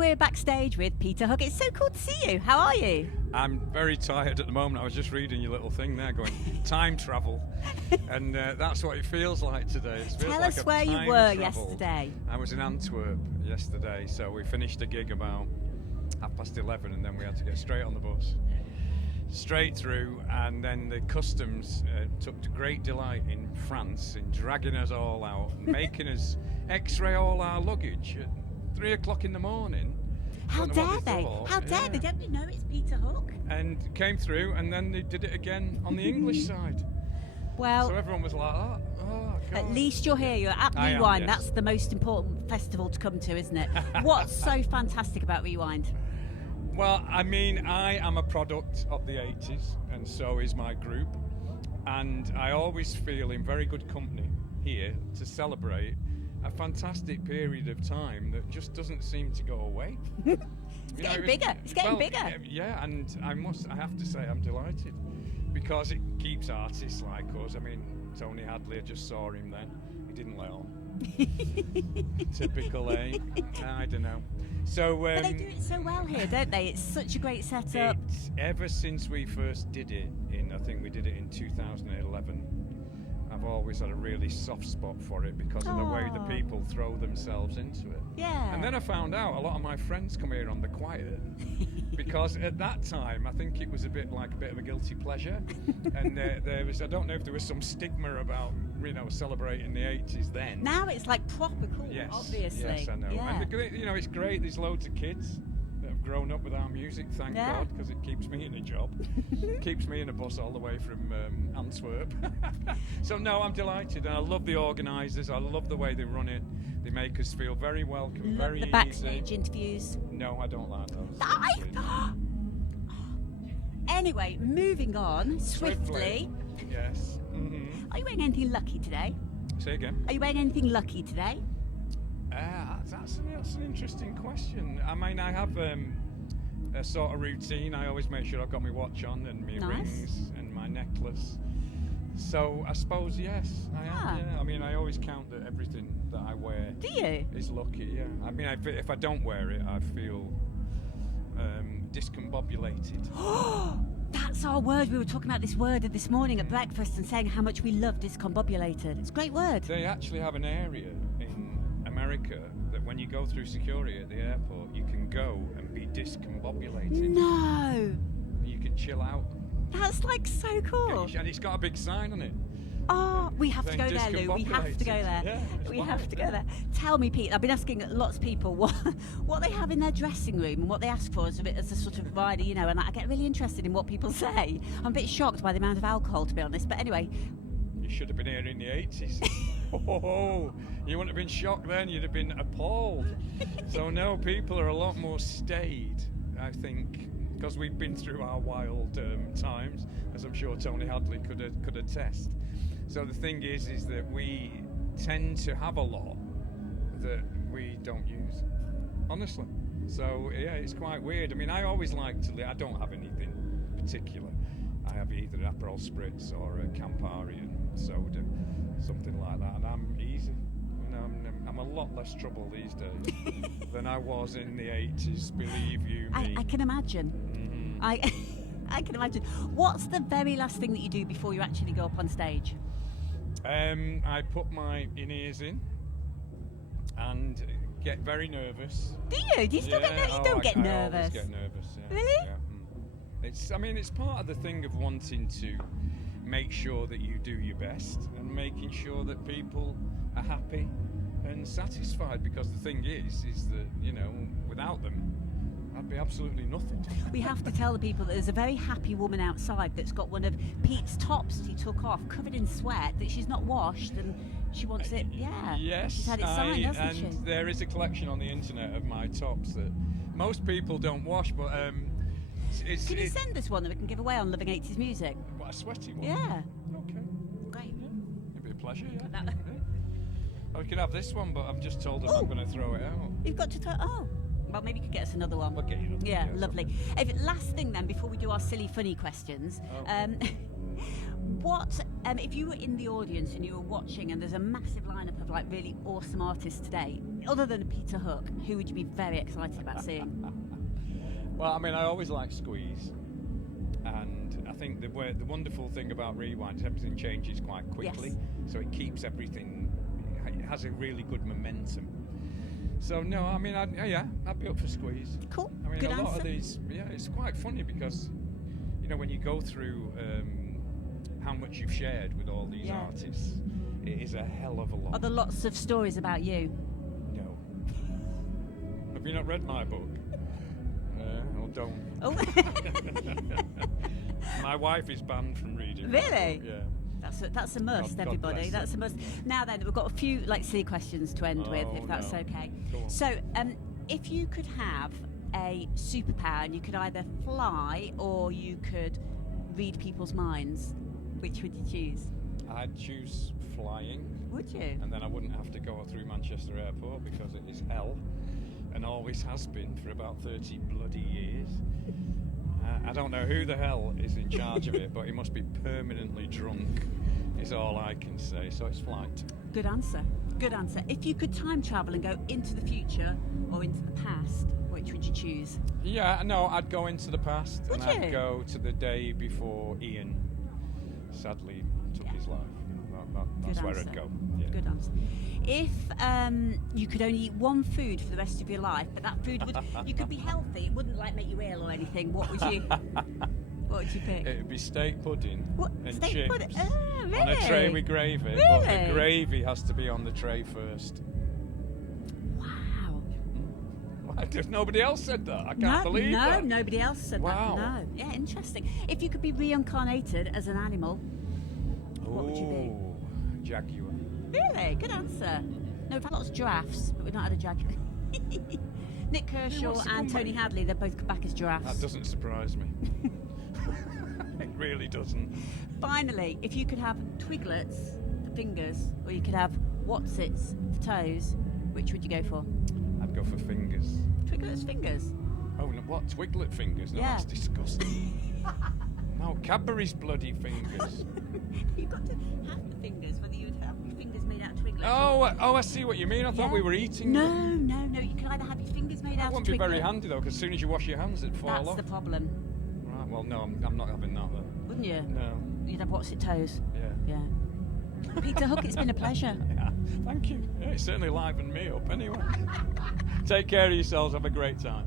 we're backstage with Peter Hook. It's so cool to see you. How are you? I'm very tired at the moment. I was just reading your little thing there going, time travel. And that's what it feels like today. It feels Tell like us where you were yesterday. I was in Antwerp yesterday, so we finished a gig about 11:30 and then we had to get straight on the bus. Straight through, and then the customs took great delight in France in dragging us all out, making us x-ray all our luggage at 3 o'clock in the morning. How dare they? How dare they? Don't they know it's Peter Hook? And came through, and then they did it again on the English side. Well, so everyone was like, oh God. At least you're here. You're at Rewind. Yes. That's the most important festival to come to, isn't it? What's so fantastic about Rewind? Well, I mean, I am a product of the 80s, and so is my group. And I always feel in very good company here to celebrate a fantastic period of time that just doesn't seem to go away. It's getting bigger. It's getting bigger. Yeah, and I have to say I'm delighted because it keeps artists like us. I mean, Tony Hadley, I just saw him then. He didn't let on. Typical, eh? I don't know. So, but they do it so well here, don't they? It's such a great setup. Ever since we first did it, I think we did it in 2011, I've always had a really soft spot for it because of the way the people throw themselves into it. Yeah. And then I found out a lot of my friends come here on the quiet because at that time I think it was a bit of a guilty pleasure, and there was, I don't know if there was some stigma about celebrating the 80s then. Now it's like proper cool, obviously. Yes, I know. Yeah. And it's great. There's loads of kids that have grown up with our music, thank God, because it keeps me in a job. Keeps me in a bus all the way from Antwerp. So no, I'm delighted, and I love the organisers. I love the way they run it. They make us feel very welcome, very the easy. backstage interviews. No, I don't like those. Anyway, moving on swiftly. Yes. Mm-hmm. Are you wearing anything lucky today? Say again. Are you wearing anything lucky today? That's an interesting question. I mean, I have a sort of routine. I always make sure I've got my watch on and my rings and my necklace. So I suppose yes, I am. Yeah. I mean, I always count that everything that I wear. Do you? Is lucky. Yeah. I mean, if I don't wear it, I feel discombobulated. That's our word. We were talking about this word this morning at breakfast and saying how much we love discombobulated. It's a great word. They actually have an area in America that when you go through security at the airport, you can go and be discombobulated. No. You can chill out. That's like so cool. And it's got a big sign on it. Oh, we have to go there, Lou. We have to go there. Yeah, we have to go there. Tell me, Pete, I've been asking lots of people what they have in their dressing room and what they ask for as a sort of rider, and I get really interested in what people say. I'm a bit shocked by the amount of alcohol, to be honest, but anyway. You should have been here in the 80s. Oh, you wouldn't have been shocked then, you'd have been appalled. So no, people are a lot more staid, I think, because we've been through our wild times, as I'm sure Tony Hadley could attest. So the thing is that we tend to have a lot that we don't use, honestly. So yeah, it's quite weird. I mean, I always like I don't have anything particular. I have either Aperol Spritz or a Campari and soda, something like that, and I'm easy. I'm a lot less trouble these days than I was in the 80s, believe you me. I can imagine. Mm-hmm. I can imagine. What's the very last thing that you do before you actually go up on stage? I put my in-ears in and get very nervous. Do you? Do you still get nervous? You don't get nervous. I always get nervous, yeah. Really? Yeah. It's part of the thing of wanting to make sure that you do your best and making sure that people are happy and satisfied, because the thing is that, without them, I'd be absolutely nothing. We have to tell the people that there's a very happy woman outside that's got one of Pete's tops that he took off, covered in sweat, that she's not washed, and she wants it. Yeah. Yes. She's had it signed, hasn't she? And there is a collection on the internet of my tops that most people don't wash, but can you send us one that we can give away on Loving80sMusic? What, a sweaty one? Yeah. Okay. Great. Yeah. It'd be a pleasure. Yeah. That. We could have this one, but I've just told them I'm going to throw it out. You've got to throw. Oh. Well, maybe you could get us another one. We'll get you another one. Yeah, lovely. Last thing then, before we do our silly, funny questions, what if you were in the audience and you were watching, and there's a massive lineup of like really awesome artists today, other than Peter Hook, who would you be very excited about seeing? Well, I mean, I always like Squeeze, and I think the wonderful thing about Rewind is everything changes quite quickly, Yes. so it keeps everything. It has a really good momentum. So no, I mean, I'd be up for Squeeze. Cool. I mean, Good a lot answer. of these, it's quite funny because, when you go through how much you've shared with all these artists, it is a hell of a lot. Are there lots of stories about you? No. Have you not read my book? Well, don't. Oh, My wife is banned from reading. Really? My book, yeah. that's a must, God everybody. bless That's a must. Now then, we've got a few silly questions to end with, if that's no. okay. Go on. So, if you could have a superpower, and you could either fly or you could read people's minds, which would you choose? I'd choose flying, Would you? and then I wouldn't have to go through Manchester Airport because it is hell, and always has been for about 30 bloody years. I don't know who the hell is in charge of it, but he must be permanently drunk, is all I can say. So it's flight. Good answer. Good answer. If you could time travel and go into the future or into the past, which would you choose? Yeah, no, I'd go into the past, Would and you? I'd go to the day before Ian sadly took his life. That's Good where answer. I'd go. Yeah. Good answer. If you could only eat one food for the rest of your life, but that food would you could be healthy, it wouldn't make you ill or anything. What would you pick? It'd be steak pudding What? and Steak chips pudding? Oh, on a tray really? with gravy. But the Really? gravy has to be on the tray first. Wow. There's nobody else said that. I can't believe that. Nobody else said Wow. that. No. Yeah, interesting. If you could be reincarnated as an animal, what would you Ooh, jaguar. be? Really? Good answer. No, we've had lots of giraffes, but we've not had a jaguar. Nick Kershaw wants to come and Tony back? Hadley, they're both back as giraffes. That doesn't surprise me. It really doesn't. Finally, if you could have twiglets for fingers, or you could have whatsits for toes, which would you go for? I'd go for fingers. Twiglets fingers? Oh, no, what? Twiglet fingers? No, Yeah. that's disgusting. No, Cadbury's bloody fingers. You've got to have the fingers, whether you would have your fingers made out of twiglets. Oh, I see what you mean. I thought Yeah. we were eating them. No. You can either have your fingers made That out of wouldn't be very twiglet. handy though, because as soon as you wash your hands, it'd fall That's off. the problem, Right. Well, no, I'm not having that though. wouldn't you? No. You'd have whatsit toes. Yeah. Yeah. Peter Hook, it's been a pleasure. Yeah. Thank you. Yeah, it certainly livened me up. Anyway. Take care of yourselves. Have a great time.